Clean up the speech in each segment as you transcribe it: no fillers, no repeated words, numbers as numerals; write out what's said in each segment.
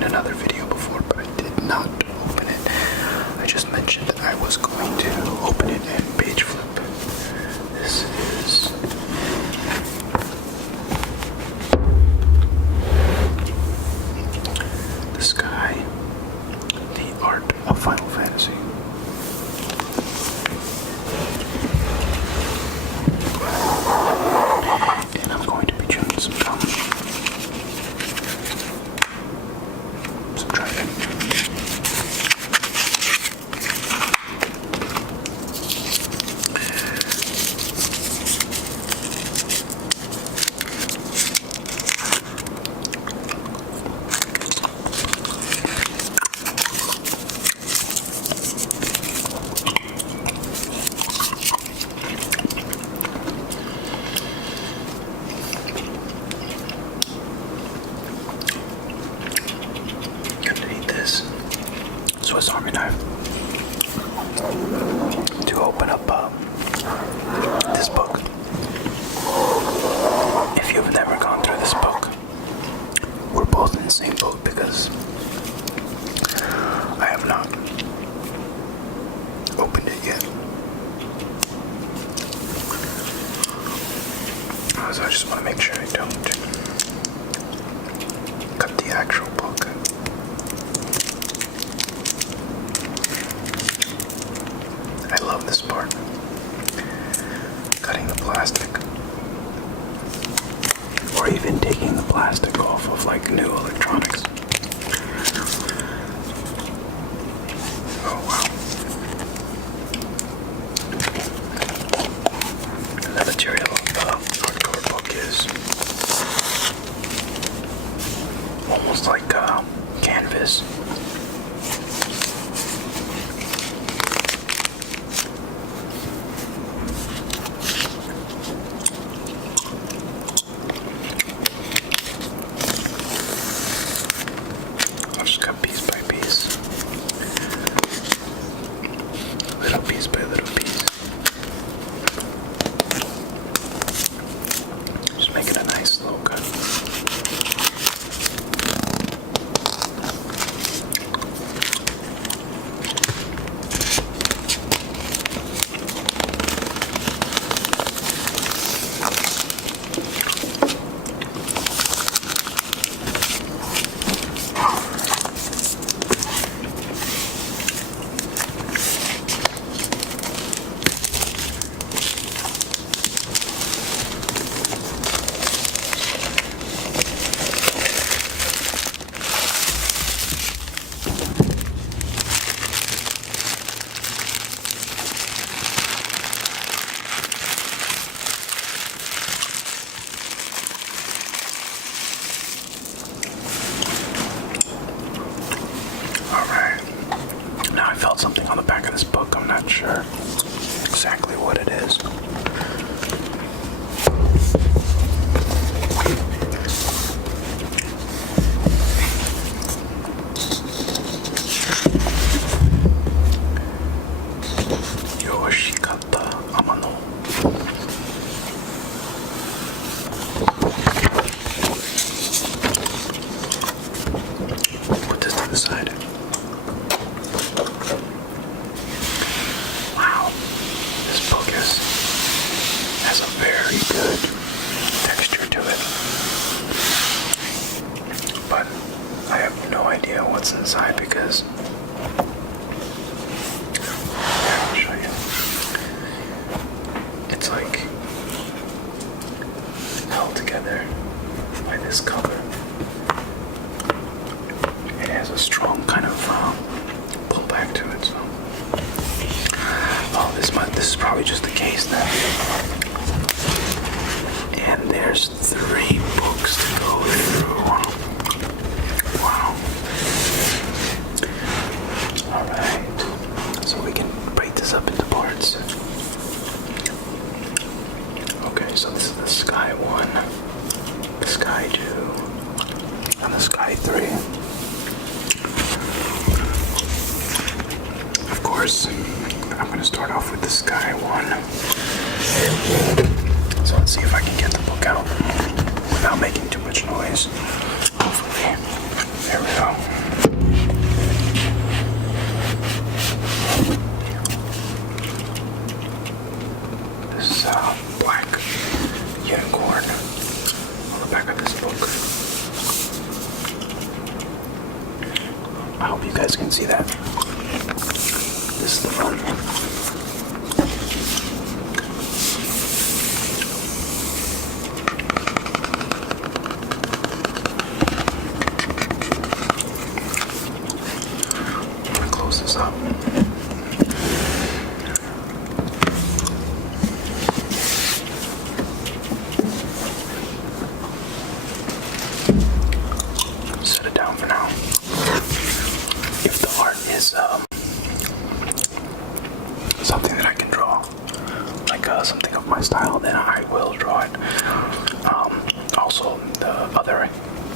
in another video before, but I did not open it. I just mentioned that I was going to open it and page flip. This is The Sky, The Art of Final Fantasy. And I'm going to be chewing some gum. Some dragon. Swiss Army knife to open up this book. If you've never gone through this book, we're both in the same boat because I have not opened it yet. So I just want to make sure I don't cut the actual book. I love this part. Cutting the plastic. Or even taking the plastic off of like new electronics. Oh wow. And the material of the hardcover book is almost like canvas. I'll just cut piece by piece. Little piece by little piece. Just make it a nice slow cut. Something on the back of this book. I'm not sure exactly what it is. Yoshitaka Amano. Put this to the side. Has a very good texture to it, but I have no idea what's inside because I'll show you. It's like held together by this cover. It has a strong kind of pullback to it, so. Oh, this is probably just the case then. And there's 3 books to go through. Wow. Alright. So we can break this up into parts. Okay, so this is the Sky 1, the Sky 2, and the Sky 3. Of course, I'm going to start off with the Sky 1. So let's see if I can get the book out without making too much noise. Hopefully. There we go. I hope you guys can see that. This is the front. Close this up. Set it down for now. If the art is something that I can draw, like something of my style, then I will draw it. Also, the other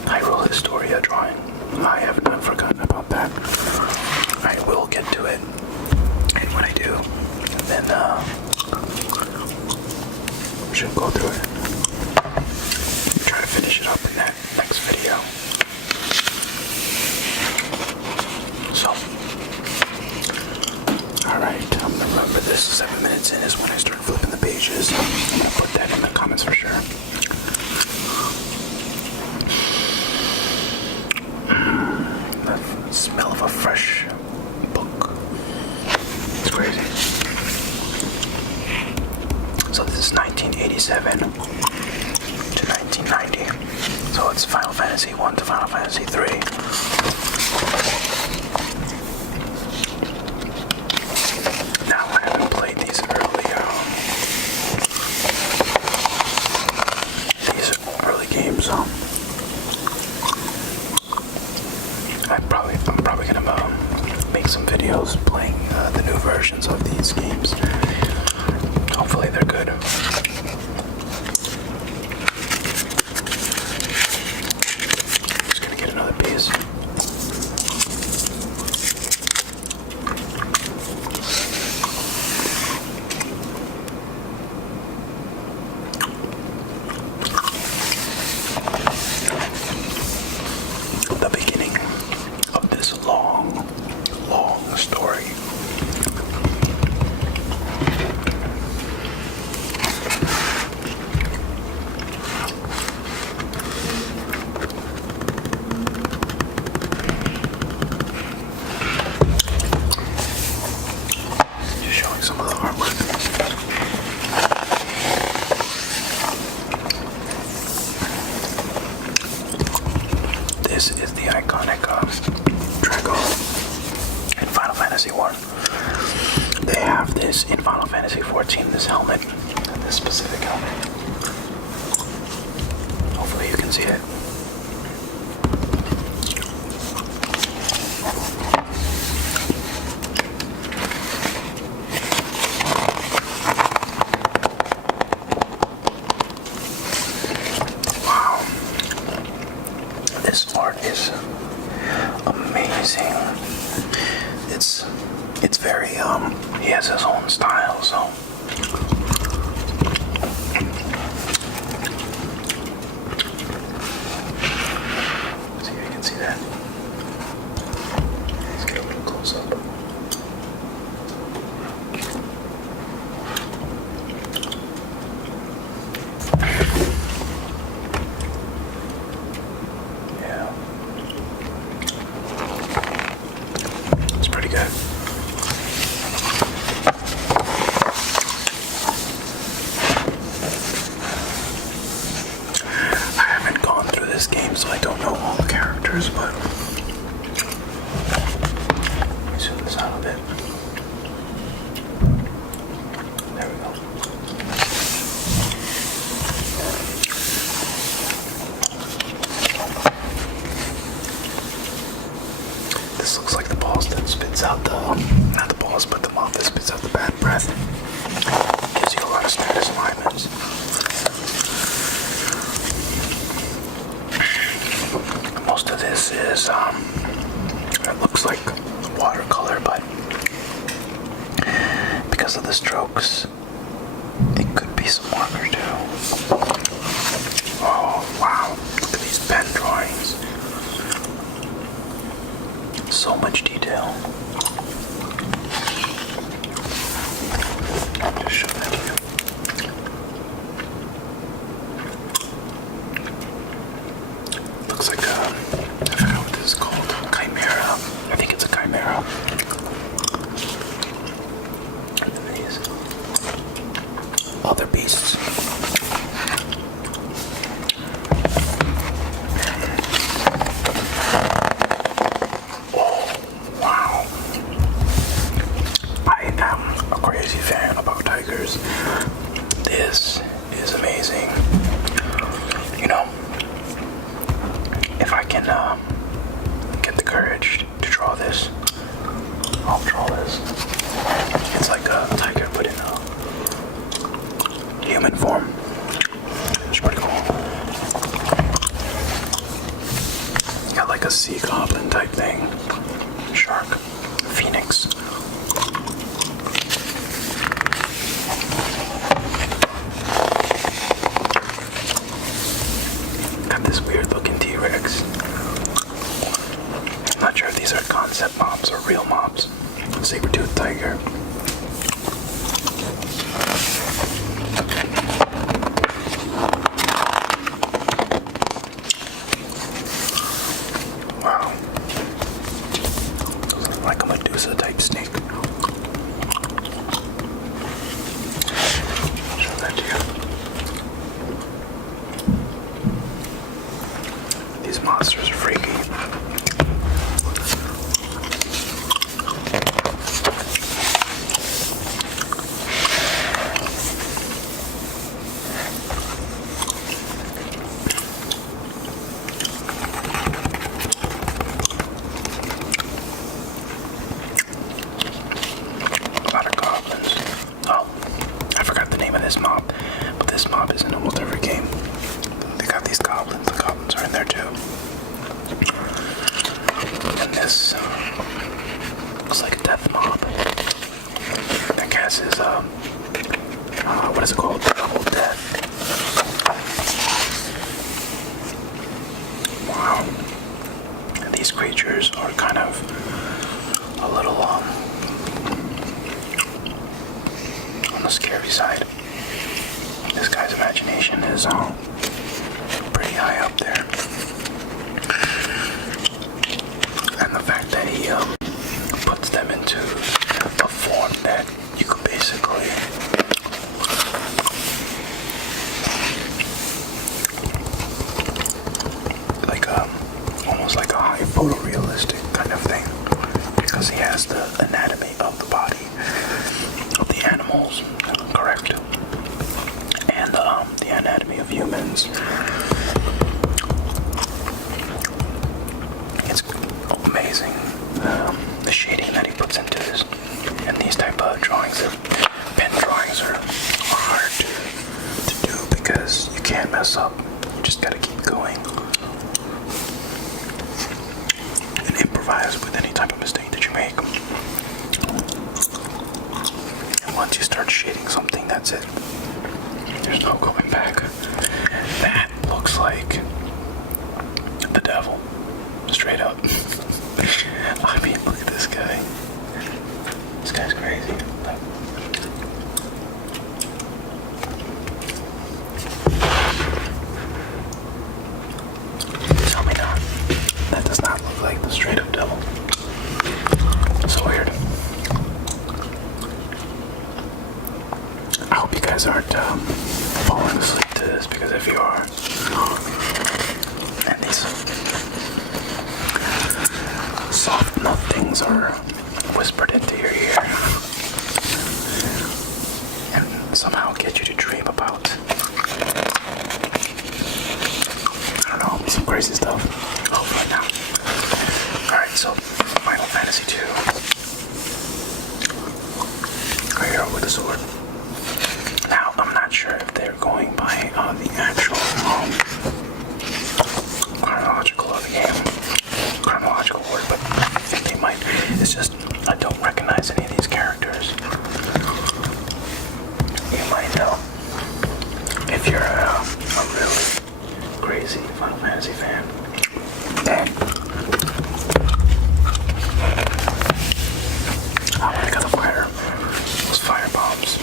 Hyrule Historia drawing, I have not forgotten about that. I will get to it, and when I do, then we should go through it. Try to finish it up in that next video. So, alright, I'm gonna remember this 7 minutes in is when I start flipping the pages. I'm gonna put that in the comments for sure. The smell of a fresh book. It's crazy. So this is 1987 to 1990. So it's Final Fantasy 1 to Final Fantasy 3. Now I haven't played these early games. I'm probably gonna make some videos playing the new versions of these games. Hopefully they're good. Just gonna get another piece. The beginning of this long story. Just showing some of the artwork. This is the iconic Drago in Final Fantasy 1. They have this in Final Fantasy 14, this helmet, this specific helmet. Hopefully you can see it. Wow. This art is amazing. It's very he has his own style, so see if you can see that. Let's get a little close up. Yeah. It's pretty good. I haven't gone through this game, so I don't know all the characters, but let me zoom this out a bit. There we go. This looks like the balls that spits out not the balls, but the mouth that spits out the bad breath. Gives you a lot of status alignments. Most of this is, it looks like watercolor, but because of the strokes, it could be some marker too. Oh, wow. Look at these pen drawings. So much detail. Just show that to you. Looks like I forgot what this is called. Chimera. I think courage to draw this. I'll draw this. It's like a tiger but in a human form. It's pretty cool. Got like a sea goblin type thing. Shark. Phoenix. Got this weird looking T-Rex. I'm not sure if these are concept mobs or real mobs. Saber-toothed tiger. Wow. Like a Medusa type snake. Show that to you. These monsters are freaky. This mob, but this mob is in almost every game. They got these goblins. The goblins are in there too. And this looks like a death mob. I guess is what is it called? Double death. Wow. And these creatures are kind of a little on the scary side. This guy's imagination is pretty high up there. And the fact that he puts them into a form that you could basically like almost like a high photorealistic kind of thing, because he has the anatomy of the body of the animals, correct? And the anatomy of humans. It's amazing the shading that he puts into this. And these type of drawings, pen drawings are hard to do because you can't mess up. You just gotta keep going and improvise with any type of mistake that you make. And once you start shading something, that's it. There's no going back. That looks like the devil. Straight up. I mean, look at this guy. This guy's crazy. Tell me not. That does not look like the straight up devil. So weird. I hope you guys aren't falling asleep to this, because if you are, and these soft nothings are whispered into your ear and somehow get you to dream about, I don't know, some crazy stuff. Hopefully not. Alright, so Final Fantasy 2. Right here with a sword. Now, I'm not sure if they're going by the actual chronological of the game, chronological order, but I think they might. It's just I don't recognize any of these characters. You might know if you're a really crazy Final Fantasy fan. Then I got the fire, those fire bombs.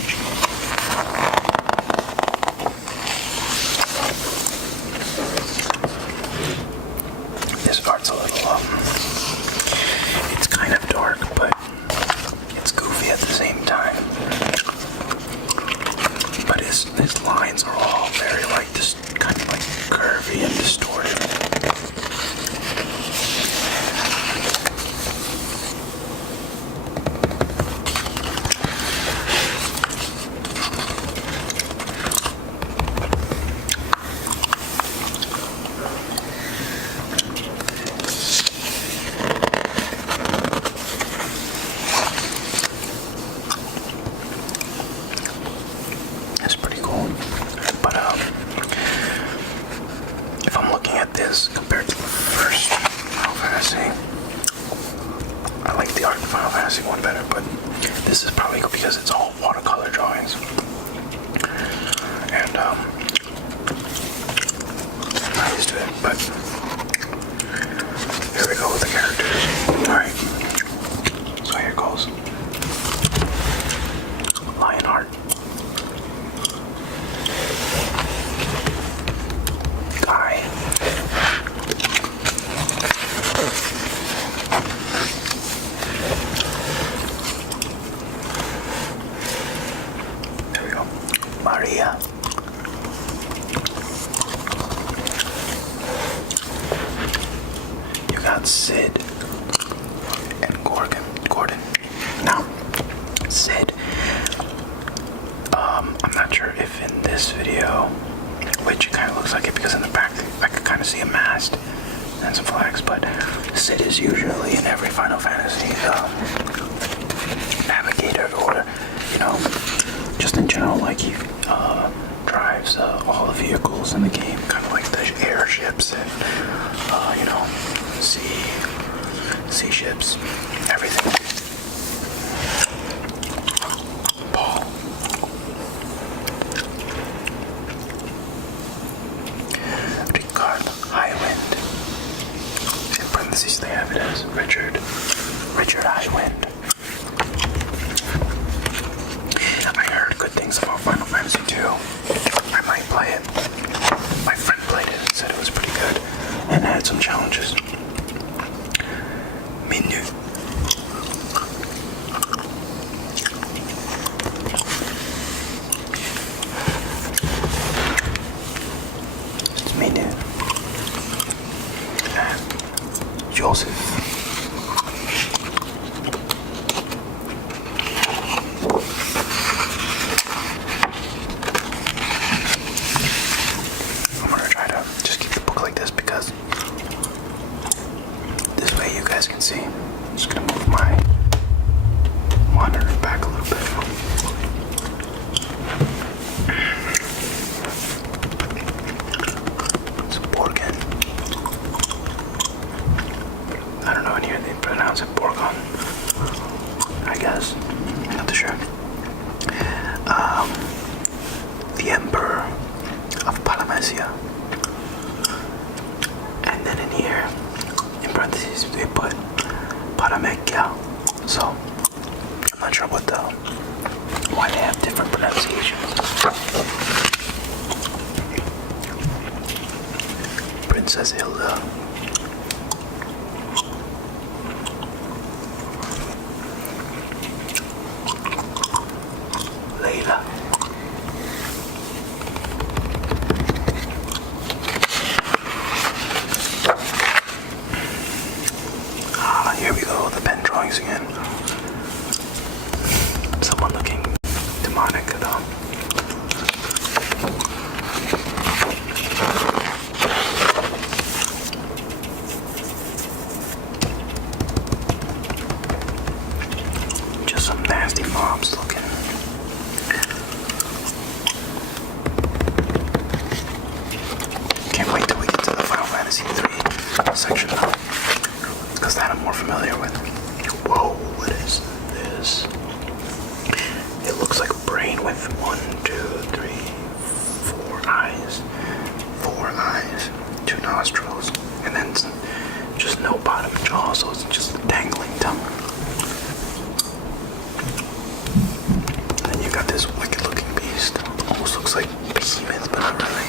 the art in Final Fantasy 1 better, but this is probably because it's all watercolor drawings. And I'm not used to it, but here we go with the characters. Alright, so here goes. Lionheart. Guy. There we go. Maria. You got Sid and Gordon. Now, Sid. I'm not sure if in this video, which it kind of looks like it because in the back I could kind of see a mast and some flags, but Sid is usually in every Final Fantasy navigator, or just in general, like he drives all the vehicles in the game, kind of like the airships and sea ships, everything. Paul. Ricard Highwind. In parentheses they have it as Richard Highwind. I heard good things about Final Fantasy 2. I might play it. My friend played it and said it was pretty good and had some challenges. Menu. It's Menu. And Joseph. I'm gonna try to just keep the book like this because this way you guys can see. I'm just gonna move my monitor back a little bit. It's Borgen. I don't know, in here they pronounce it Borgon, I guess. Not too sure. The Emperor of Palamesia. And then in here, in parentheses, they put Paramecia. So, I'm not sure why they have different pronunciations. Princess Hilda. Layla. Here we go, the pen drawings again. Someone looking demonic at all. Just some nasty mobs looking. Can't wait till we get to the Final Fantasy 3 section though, because that I'm more familiar with. Whoa, what is this? It looks like a brain with 1, 2, 3, 4 eyes. 4 eyes, 2 nostrils, and then just no bottom jaw, so it's just a dangling tongue. And then you got this wicked looking beast. Almost looks like behemoth, but not really.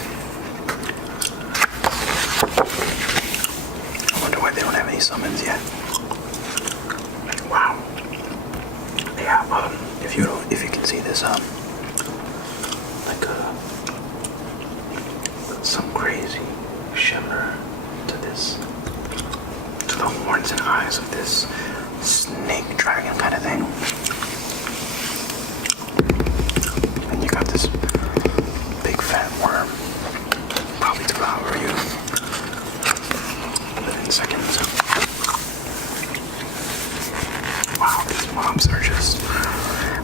I wonder why they don't have any summons yet. Wow. They have if you can see this like some crazy shimmer to the horns and eyes of this snake dragon kind of thing. And you got this big fat worm, probably devour you within seconds. Wow, these mobs are just,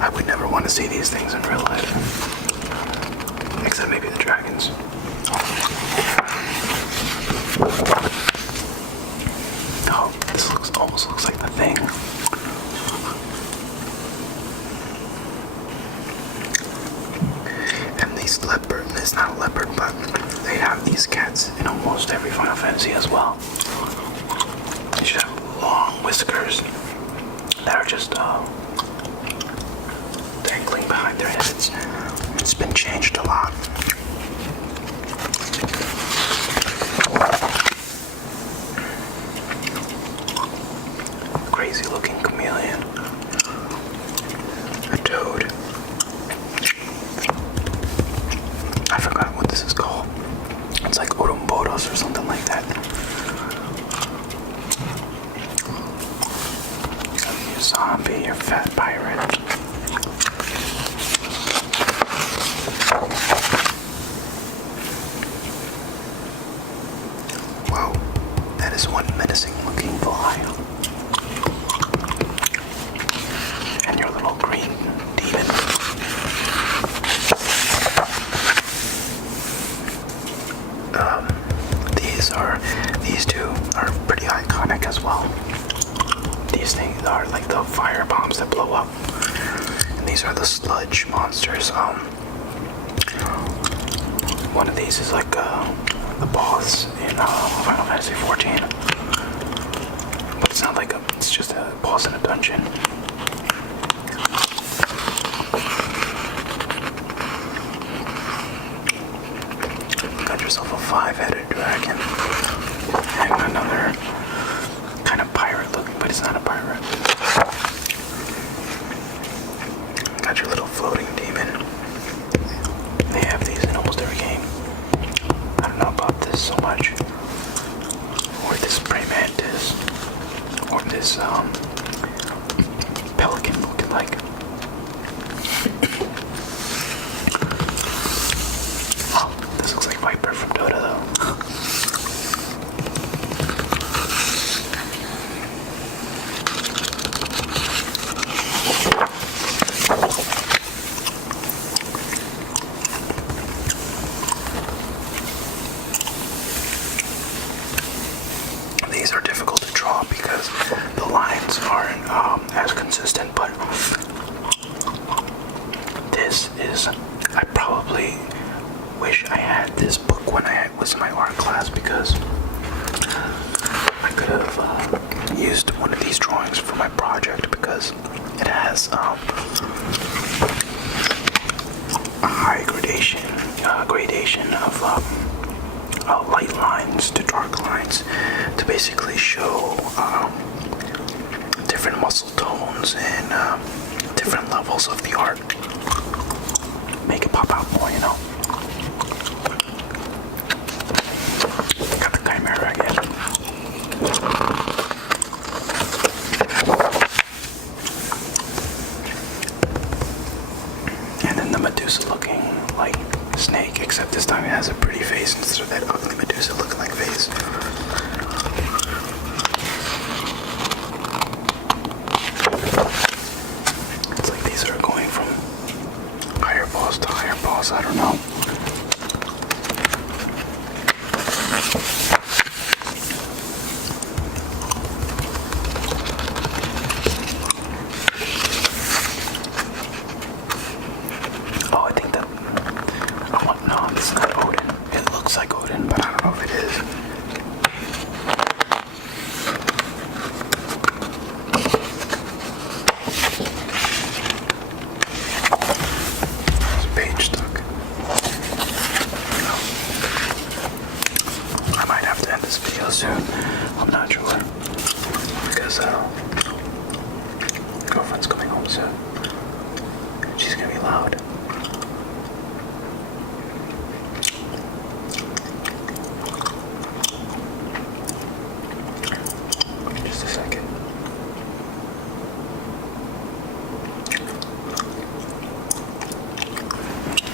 I would never want to see these things in real life. Except maybe the dragons. Oh, this almost looks like the thing. that are just dangling behind their heads. It's been changed a lot. Crazy looking chameleon. A toad. I forgot what this is called. It's like Urumboros or something like that. You zombie, you fat pirate. Whoa, that is one menacing looking fly. And your little green demon. These two are pretty iconic as well. These things are like the fire bombs that blow up. And these are the sludge monsters. One of these is like the boss in Final Fantasy 14. But it's not like it's just a boss in a dungeon. Got yourself a 5-headed dragon. And another kind of pirate looking, but it's not a pirate. Got your little floating demon. They have these in almost every game. I don't know about this so much. Or this praying mantis. Or this pelican looking like. Oh, this looks like Viper from Dota though. These are difficult to draw because the lines aren't as consistent, but this is, I probably wish I had this book when I was in my art class because I could have used one of these drawings for my project because it has a high gradation of light lines to dark lines to basically show different muscle tones and different levels of the art. Make it pop out more, you know. Got the chimera again. And then the Medusa looking like snake, except this time it has a pretty face instead of that ugly Medusa looking like face. It's like these are going from higher boss to higher boss, I don't know. Oh, I think that, oh no, this is not Odin. It looks like Odin, but I don't know if it is. There's a page stuck. I might have to end this video soon. I'm not sure. Because my girlfriend's coming home soon. She's gonna be loud. Just a second.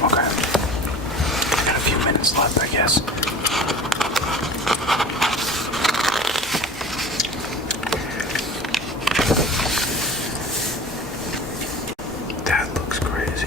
Okay. Got a few minutes left, I guess. That looks crazy.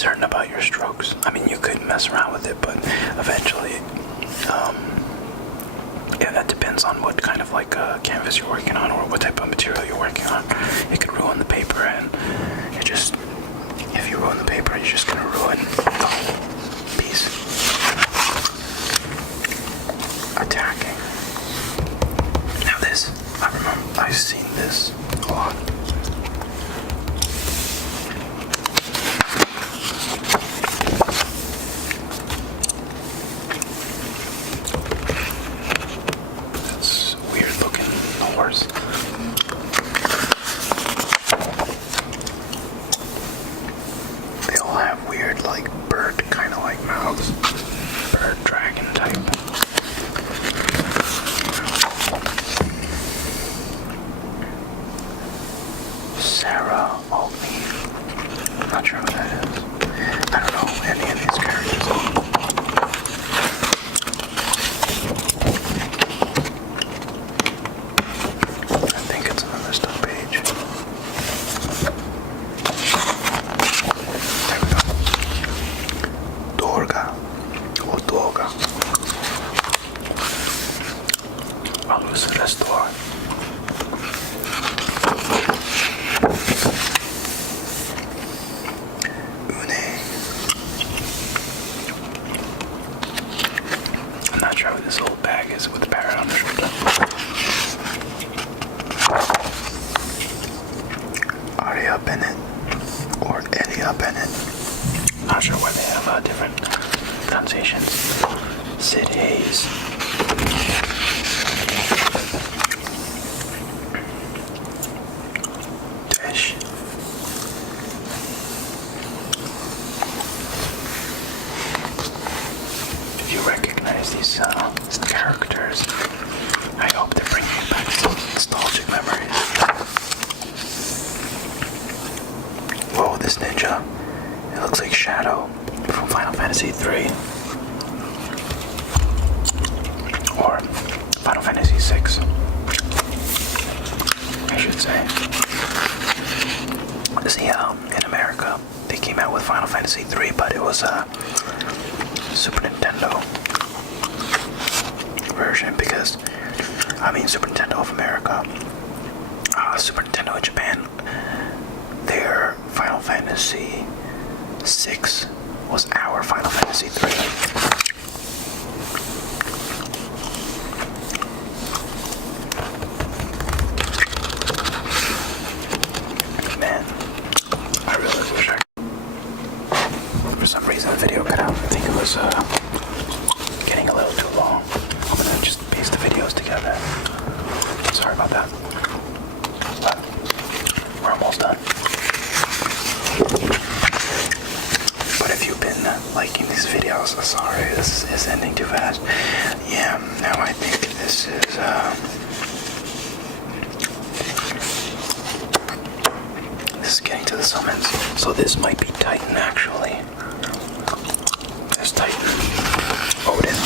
certain about your strokes. I mean, you could mess around with it, but eventually, yeah, that depends on what kind of like canvas you're working on or what type of material you're working on. It could ruin the paper, and it just, if you ruin the paper, you're just gonna ruin the whole piece. Attacking. Now this, I remember, I've seen this a lot. That's weird looking horse. They all have weird, like, bird kind of like mouths. Bird dragon type. Sarah Altney. I'm not sure who that is. I don't know any of these characters. I think it's on the messed up page. There we go. Dorga. Or Dorga. I'll lose the rest of it. I'm not sure what this old bag is with the parrot on the shoulder. Aria Bennett or Elia Bennett. Not sure why they have different pronunciations. Sid Hayes. Dash. If you recognize these characters, I hope they're bringing back some nostalgic memories. Whoa, this ninja. It looks like Shadow from Final Fantasy III. Or Final Fantasy VI, I should say. See, in America, they came out with Final Fantasy III, but it was a Super Nintendo version because, I mean, Super Nintendo of America, Super Nintendo of Japan, their Final Fantasy VI was our Final Fantasy III. Man, I really wish I could. For some reason the video cut out. I think it was getting a little too long. I'm gonna just paste the videos together. Sorry about that. But we're almost done. But if you've been liking these videos, sorry, this is ending too fast. Yeah, now I think this is getting to the summons. So this might be Titan actually. There's Titan, Odin,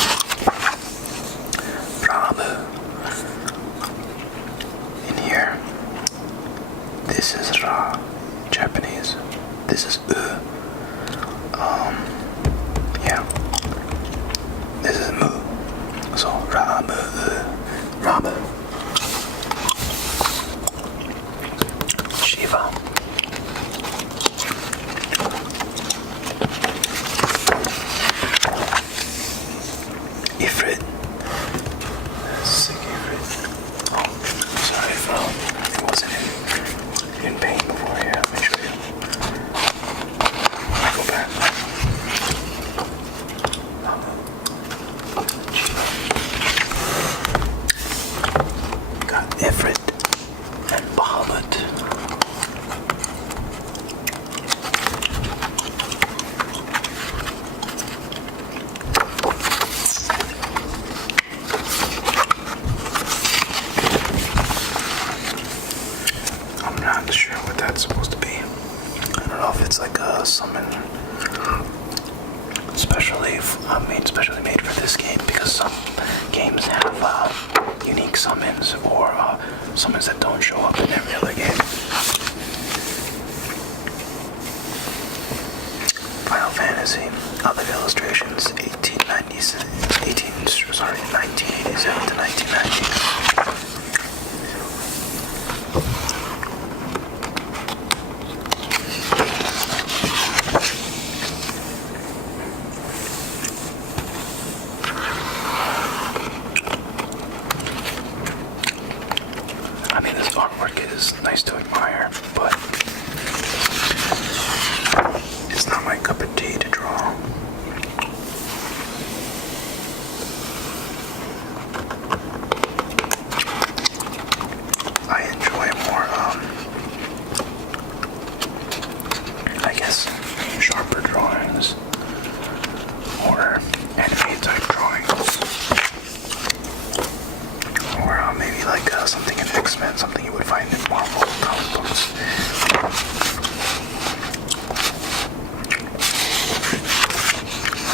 Ramu. In here, this is Ra, Japanese. This is U. Yeah. This is Mu. So Ramu, Ramu. Shiva. Ifrit. Sick Ifrit. Oh, sorry if I wasn't in pain before here. Let me show you. I go back. Got Ifrit and Bahamut. I'm not sure what that's supposed to be. I don't know if it's like a summon specially made for this game, because some games have unique summons or summons that don't show up in every other game. to see other illustrations, 1987 to 1990. I mean, this artwork is nice to admire, but it's not my cup of tea to draw. I enjoy more, I guess, sharper drawings or anime type drawings, or maybe like something in X-Men, something you would find in Marvel comic books.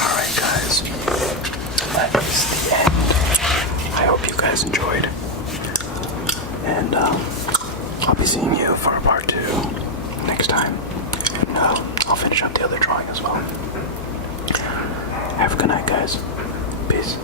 Alright guys, that is the end. I hope you guys enjoyed, and I'll be seeing you for part 2 next time, and I'll finish up the other drawing as well. Have a good night guys. Peace.